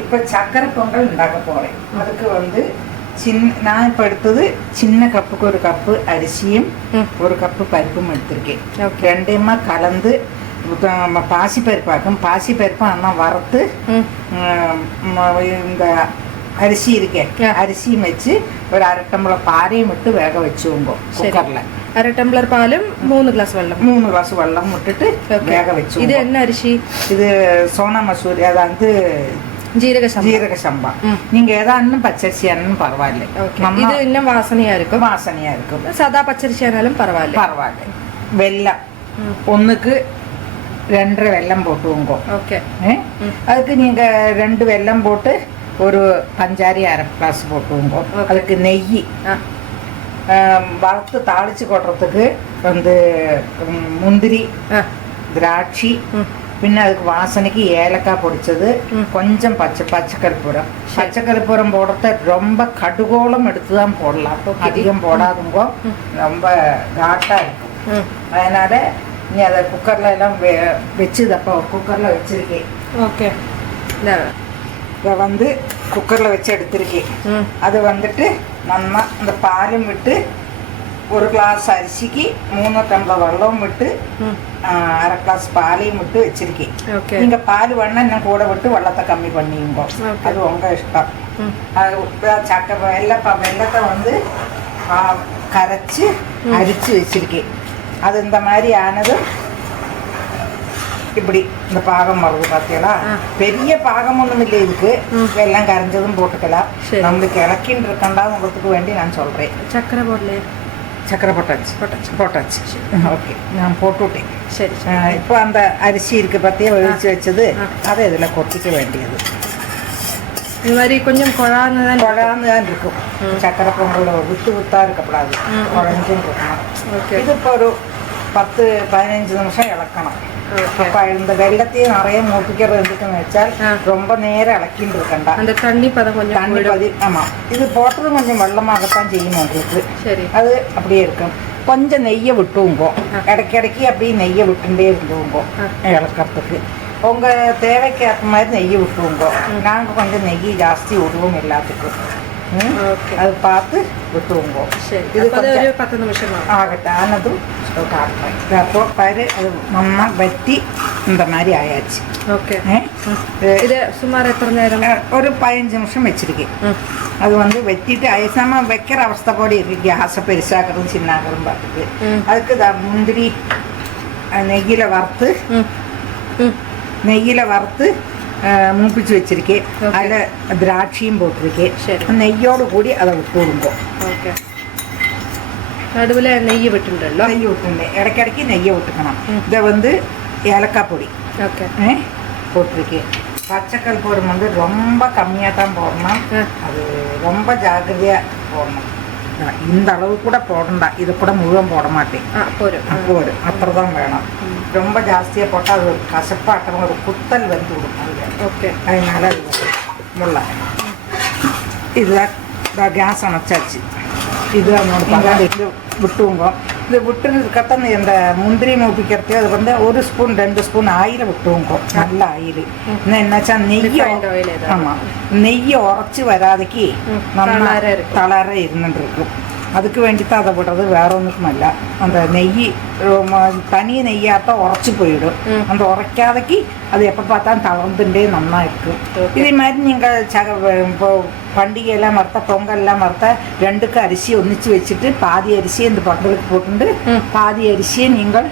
இப்போ சக்கரை பொங்கல் உண்டாக்க போகிறேன். அதுக்கு வந்து நான் இப்போ எடுத்தது சின்ன கப்புக்கு ஒரு கப்பு அரிசியும் ஒரு கப்பு பருப்பும் எடுத்திருக்கேன். ரெண்டையுமா கலந்து பாசிப்பருப்பாக்கும். பாசிப்பருப்பும் ஆனால் வறுத்து இந்த அரிசி இருக்கேன் அரிசியும் வச்சு ஒரு 1/2 டம்ளர் பாலையும் விட்டு வேக வச்சுவோங்க குக்கரில். 1/2 டம்ளர் பாலும் 3 கிளாஸ் வெல்லம் 3 கிளாஸ் வெல்லம் விட்டுட்டு வேக வச்சு. இது என்ன அரிசி? இது சோனா மசூரி, அதாவது ஜீரக சம்பா. நீங்க ஏதானும் பச்சரிசியானும் பரவாயில்ல. இது இன்னும் வாசனையா இருக்கும். சாதா பச்சரிசியானாலும் பரவாயில்ல. வெல்லம் 1க்கு 2 வெல்லம் போட்டுவோங்க. அதுக்கு நீங்க 2 வெல்லம் போட்டு ஒரு பஞ்சாரி 1/2 கிளாஸ் போட்டுவோங்க. அதுக்கு நெய் வறுத்து தாளிச்சு கொட்டுறதுக்கு வந்து முந்திரி, திராட்சை, பின்ன அதுக்கு வாசனைக்கு ஏலக்காய் பொடிச்சது, கொஞ்சம் பச்சை கருப்பூரம் போடுறத ரொம்ப கடுகோளம் எடுத்துதான் போடலாம். அதிகம் போடாதுங்கோ, ரொம்ப காட்டா இருக்கும். அதனால நீ அதை குக்கர்ல எல்லாம் வச்சுதப்போ குக்கர்ல வச்சிருக்கேன். ஓகே, இதை வந்து குக்கர்ல வச்சு எடுத்திருக்கேன். அது வந்துட்டு நம்ம இந்த பாலும் விட்டு 1 கிளாஸ் அரிசிக்கு 3 டம்ளர் வெள்ளம் விட்டு 1/2 கிளாஸ் பாலையும் விட்டு வச்சிருக்கேன். நீங்க பால் வேணா இன்னும் கூட விட்டு வெள்ளத்தை கம்மி பண்ணிங்க, அது உங்க இஷ்டம். வெள்ளத்தை வந்து கரைச்சி அரிச்சு வச்சிருக்கேன். அது இந்த மாதிரி ஆனதும் இப்படி இந்த பாகம் வருது பார்த்தீங்களா? பெரிய பாகம் ஒன்றும் இல்லை இதுக்கு. எல்லாம் கரைஞ்சதும் போட்டுக்கலாம். நம்மளுக்கு இலக்கின்னு இருக்கண்டா உங்களுக்கு வேண்டி நான் சொல்றேன். சக்கரை போடல? சக்கரை போட்டாச்சு. ஓகே, நான் போட்டு விட்டேன். சரி. இப்போ அந்த அரிசி இருக்கு பற்றியே ஒழிச்சு வச்சது அதை இதில் கொட்டிக்க வேண்டியது. இது மாதிரி கொஞ்சம் குழான்னு தான் இருக்கும். சக்கரை பொங்கல் வித்தா இருக்கக்கூடாது, குழஞ்சும் இருக்கணும். இது இப்போ ஒரு 10-15 நிமிஷம் இளக்கணும். இந்த வெள்ளத்தையும் நிறைய மூப்பிக்கிறதுக்குன்னு வச்சால் ரொம்ப நேரம் இளக்கின்னு இருக்கண்டா. அந்த தண்ணி பதம் ஆமா, இது போட்டது கொஞ்சம் வெள்ளமாகத்தான் செய்யணும் உங்களுக்கு. அது அப்படியே இருக்கும். கொஞ்சம் நெய்யை விட்டுவோங்கோ, இடைக்கிடைக்கு அப்படியே நெய்யை விட்டுட்டே இருந்துவோங்கோ இளக்கிறதுக்கு. உங்க தேவைக்கு ஏற்ற மாதிரி நெய்யை விட்டுவோங்கோ. நாங்கள் கொஞ்சம் நெய் ஜாஸ்தி விடுவோம் எல்லாத்துக்கும். அது பார்த்து விட்டுவோங்கோ. இது ஒரு 10 நிமிஷம் ஆகட்டும். ஆனதும் காட்டுறேன். அப்போ பாரு, அது நம்ம வத்தி இந்த மாதிரி ஆயாச்சு. ஓகே, இது சுமார் எத்தனை நேரம்? ஒரு 15 நிமிஷம் வச்சிருக்கேன். அது வந்து வெட்டிட்டு ஆயிடுச்சு. நம்ம வைக்கிற அவஸ்தை கூட இருக்கு. கேஸை பெருசாக்கிறதும் சின்னாக்கிறதும் பார்த்துட்டு அதுக்கு முந்திரி நெய்யில் வறுத்து மூப்பிச்சு வச்சிருக்கேன். அதில் திராட்சையும் போட்டிருக்கேன். நெய்யோடு கூடி அதை விட்டு விடுவோம். ஓகே, நடுவில் நெய்யை விட்டுண்டோம். நெய்யை விட்டுருந்தேன், இடைக்கிடைக்கு நெய்யை விட்டுக்கணும். இதை வந்து ஏலக்காய் பொடி போட்டிருக்கேன். பச்சைக்கல் போடும் வந்து ரொம்ப கம்மியாக தான் போடணும். அது ரொம்ப ஜாக்கிரதையாக போடணும். இந்த அளவு கூட போடண்டா, இதை கூட முழுவதும் போட மாட்டேன். போடும் அப்புறம் தான் வேணும். ரொம்ப ஜாஸ்தியாக போட்டால் அது ஒரு கசப்பாட்டம், ஒரு குத்தல் வந்து விடும். ஓகே, அதனால அது முள்ள இதுதான் கேஸ் அணைச்சாச்சு. இது அவனோட இது விட்டுவோங்க. இது விட்டுருக்கத்தான் இந்த முந்திரி மூப்பிக்கிறதுக்கு அது வந்து 1 ஸ்பூன் 2 ஸ்பூன் ஆயில் விட்டுவோங்க. நல்ல ஆயில். இன்னும் என்னாச்சா நெய்யை உரைச்சி வராதைக்கு நல்லா தளர இருந்துட்டு இருக்கும். அதுக்கு வேண்டித்தான் அதை விடுறது, வேற ஒன்றுக்கும் இல்லை. அந்த நெய் தனி நெய்யாத்தான் உரைச்சி போயிடும். அந்த உரைக்காதைக்கு அது எப்போ பார்த்தாலும் தளர்ந்துட்டே நல்லா இருக்கும். இதே மாதிரி நீங்கள் இப்போ பண்டிகையெல்லாம் மறுத்தா பொங்கல்லாம் மறுத்தா 2க்கு அரிசி ஒன்றிச்சு வச்சுட்டு பாதி அரிசியை இந்த பொங்கலுக்கு போட்டுட்டு பாதி அரிசியை நீங்கள்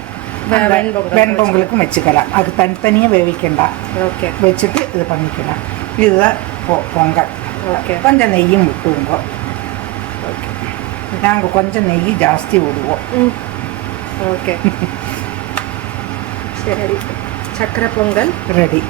வெண்பொங்கலுக்கும் வச்சுக்கலாம். அது தனித்தனியாக வேவிக்கண்டா, வச்சுட்டு இது பண்ணிக்கலாம். இதுதான் பொங்கல். கொஞ்சம் நெய்யும் விட்டுவோங்க. நாங்கள் கொஞ்சம் நெய் ஜாஸ்தி விடுவோம். ஓகே, சரி. சக்கரை பொங்கல் ரெடி.